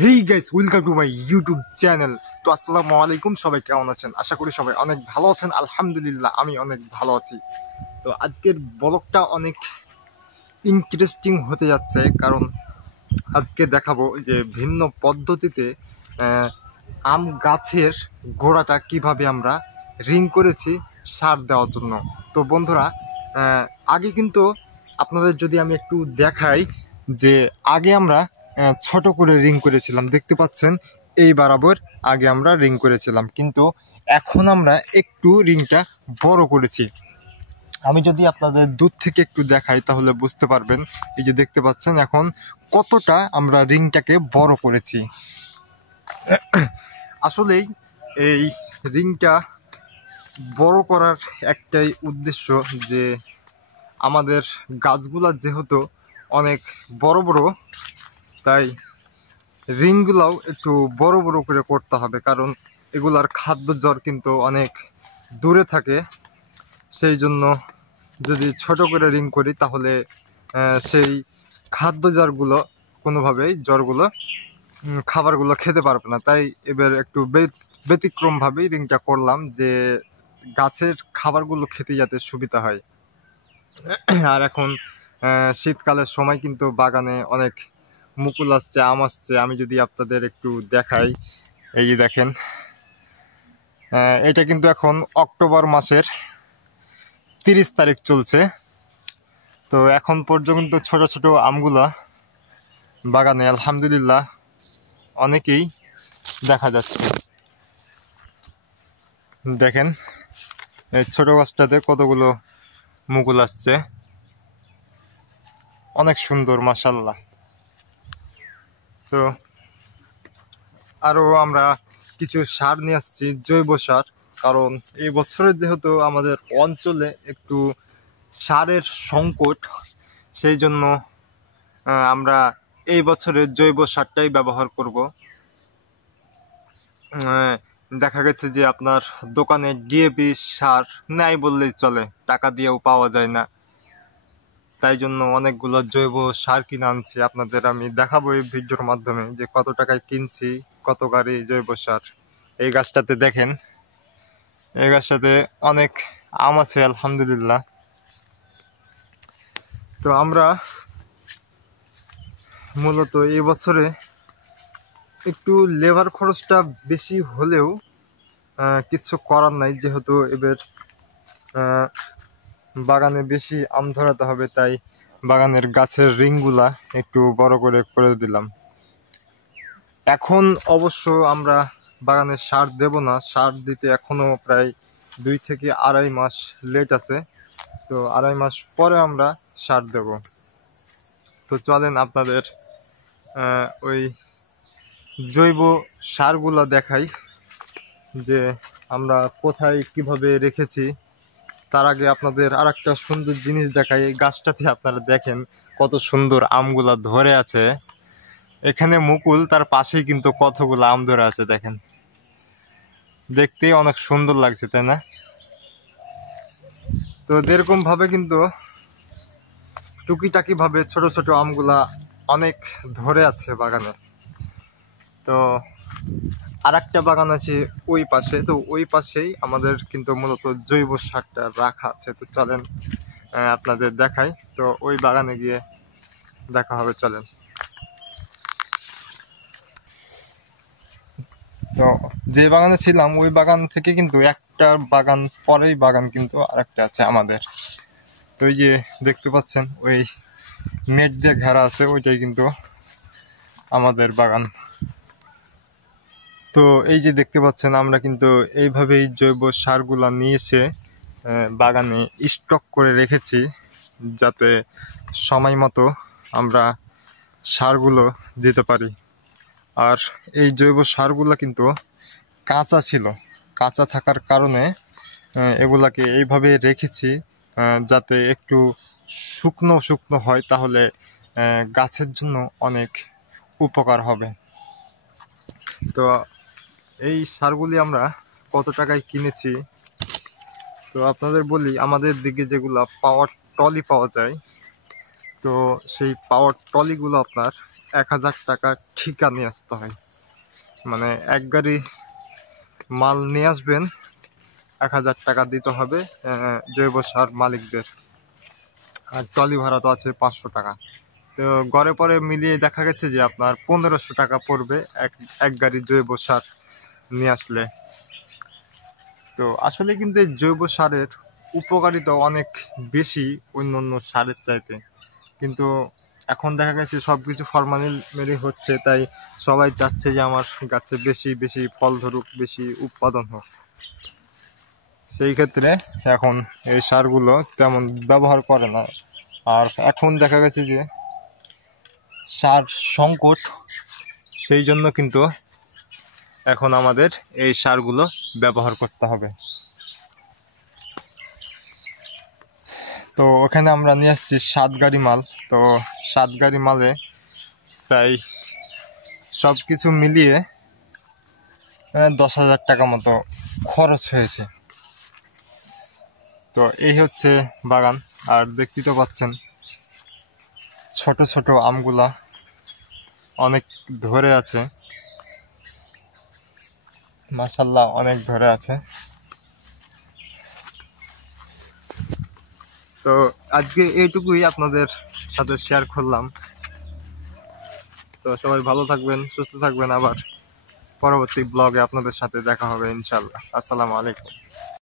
Hey guys, welcome to my YouTube channel. তো আসসালামু আলাইকুম, সবাই কেমন আছেন? আশা করি সবাই অনেক ভালো আছেন। আলহামদুলিল্লাহ আমি অনেক ভালো আছি। তো আজকের ব্লগটা অনেক ইন্টারেস্টিং হতে যাচ্ছে, কারণ আজকে দেখাবো যে ভিন্ন পদ্ধতিতে আহ, আম গাছের গোড়াটা কিভাবে আমরা রিং করেছি সার দেওয়ার জন্য। তো বন্ধুরা, আহ, আগে কিন্তু আপনাদের যদি আমি একটু দেখাই যে আগে আমরা ছোট করে রিং করেছিলাম, দেখতে পাচ্ছেন এই বরাবর আগে আমরা রিং করেছিলাম, কিন্তু এখন আমরা একটু রিংটা বড় করেছি। আমি যদি আপনাদের দূর থেকে একটু দেখাই তাহলে বুঝতে পারবেন। এই যে দেখতে পাচ্ছেন এখন কতটা আমরা রিংটাকে বড় করেছি। আসলেই এই রিংটা বড় করার একটাই উদ্দেশ্য যে আমাদের গাছগুলা যেহেতু অনেক বড় বড়, তাই রিংগুলাও একটু বড় বড় করে করতে হবে, কারণ এগুলার খাদ্য জ্বর কিন্তু অনেক দূরে থাকে। সেই জন্য যদি ছোট করে রিং করি তাহলে সেই খাদ্য জ্বরগুলো কোনোভাবেই জ্বরগুলো খাবারগুলো খেতে পারবে না। তাই এবার একটু ব্যতিক্রমভাবেই রিংটা করলাম, যে গাছের খাবারগুলো খেতে যাতে সুবিধা হয়। আর এখন শীতকালের সময় কিন্তু বাগানে অনেক মুকুল আসছে, আম আসছে। আমি যদি আপনাদের একটু দেখাই, এই যে দেখেন, এটা কিন্তু এখন অক্টোবর মাসের 30 তারিখ চলছে। তো এখন পর্যন্ত ছোট ছোট আমগুলা বাগানে আলহামদুলিল্লাহ অনেকেই দেখা যাচ্ছে। দেখেন এই ছোট গাছটাতে কতগুলো মুকুল আসছে, অনেক সুন্দর মাশাআল্লাহ। তো আরও আমরা কিছু সার নিয়ে আসছি, জৈব সার, কারণ এই বছরের যেহেতু আমাদের অঞ্চলে একটু সারের সংকট, সেই জন্য আমরা এই বছরে জৈব সারটাই ব্যবহার করব। দেখা গেছে যে আপনার দোকানে ডিএপি সার নাই বললেই চলে, টাকা দিয়েও পাওয়া যায় না। তাই জন্য অনেকগুলো জৈব সার কিনে আনছি, আপনাদের আমি দেখাবো এই ভিডিওর মাধ্যমে যে কত টাকায় কিনছি, কত গাড়ি জৈব সার। এই গাছটাতে দেখেন, এই গাছটাতে অনেক আম আছে আলহামদুলিল্লাহ। তো আমরা মূলত এই বছরে একটু লেবার খরচটা বেশি হলেও কিছু করার নাই, যেহেতু এবার বাগানে বেশি আম ধরাতে হবে, তাই বাগানের গাছের রিংগুলা একটু বড় করে করে দিলাম। এখন অবশ্য আমরা বাগানে সার দেব না, সার দিতে এখনো প্রায় 2 থেকে আড়াই মাস লেট আছে। তো আড়াই মাস পরে আমরা সার দেব। তো চলেন আপনাদের ওই জৈব সারগুলা দেখাই যে আমরা কোথায় কিভাবে রেখেছি। তার আগে আপনাদের আর একটা সুন্দর জিনিস দেখাই। এই গাছটাতে আপনারা দেখেন কত সুন্দর আমগুলা ধরে আছে, এখানে মুকুল, তার পাশেই কিন্তু কতগুলো আম ধরে আছে দেখেন, দেখতে অনেক সুন্দর লাগছে তাই না? তো এরকম ভাবে কিন্তু টুকিটাকি ভাবে ছোট ছোট আমগুলা অনেক ধরে আছে বাগানে। তো আর একটা বাগান আছে ওই পাশে, তো ওই পাশেই আমাদের কিন্তু মূলত জৈব সারটা রাখা আছে। তো চলেন আপনাদের দেখাই। তো ওই বাগানে গিয়ে দেখা হবে, চলেন। তো যে বাগানে ছিলাম ওই বাগান থেকে কিন্তু একটা বাগান পরেই বাগান কিন্তু আরেকটা আছে আমাদের। তো ওই যে দেখতে পাচ্ছেন ওই নেট দিয়ে ঘেরা আছে, ওইটাই কিন্তু আমাদের বাগান। তো এই যে দেখতে পাচ্ছেন আমরা কিন্তু এইভাবেই জৈব সারগুলা নিয়ে এসে বাগানে স্টক করে রেখেছি, যাতে সময় মতো আমরা সারগুলো দিতে পারি। আর এই জৈব সারগুলো কিন্তু কাঁচা ছিল, কাঁচা থাকার কারণে এগুলাকে এইভাবে রেখেছি যাতে একটু শুকনো শুকনো হয়, তাহলে গাছের জন্য অনেক উপকার হবে। তো এই সারগুলি আমরা কত টাকায় কিনেছি তো আপনাদের বলি। আমাদের দিকে যেগুলা পাওয়ার টলি পাওয়া যায়, তো সেই পাওয়ার টলিগুলো আপনার 1000 টাকা ঠিকা নিয়ে আসতে হয়। মানে এক গাড়ি মাল নিয়ে আসবেন, 1000 টাকা দিতে হবে জৈব সার মালিকদের। আর ট্রলি ভাড়া তো আছে 500 টাকা। তো গড়ে পরে মিলিয়ে দেখা গেছে যে আপনার 1500 টাকা পড়বে এক গাড়ি জৈব সার নিয়ে আসলে। তো আসলে কিন্তু এই জৈব সারের উপকারিতা অনেক বেশি অন্যান্য সারের চাইতে। কিন্তু এখন দেখা গেছে সবকিছু ফরমালিন মেরে হচ্ছে, তাই সবাই চাচ্ছে যে আমার গাছে বেশি বেশি ফল ধরুক, বেশি উৎপাদন হোক। সেই ক্ষেত্রে এখন এই সারগুলো তেমন ব্যবহার করে না। আর এখন দেখা গেছে যে সার সংকট, সেই জন্য কিন্তু এখন আমাদের এই সারগুলো ব্যবহার করতে হবে। তো ওখানে আমরা নিয়ে আসছি 7 গাড়ি মাল। তো 7 গাড়ি মালে প্রায় সব কিছু মিলিয়ে 10,000 টাকা মতো খরচ হয়েছে। তো এই হচ্ছে বাগান। আর দেখতেই তো পাচ্ছেন ছোট ছোট আমগুলা অনেক ধরে আছে, মাশাআল্লাহ অনেক ধরে আছে। তো আজকে এইটুকুই আপনাদের সাথে শেয়ার করলাম। তো সবাই ভালো থাকবেন, সুস্থ থাকবেন। আবার পরবর্তী ব্লগে আপনাদের সাথে দেখা হবে ইনশাআল্লাহ। আসসালামু আলাইকুম।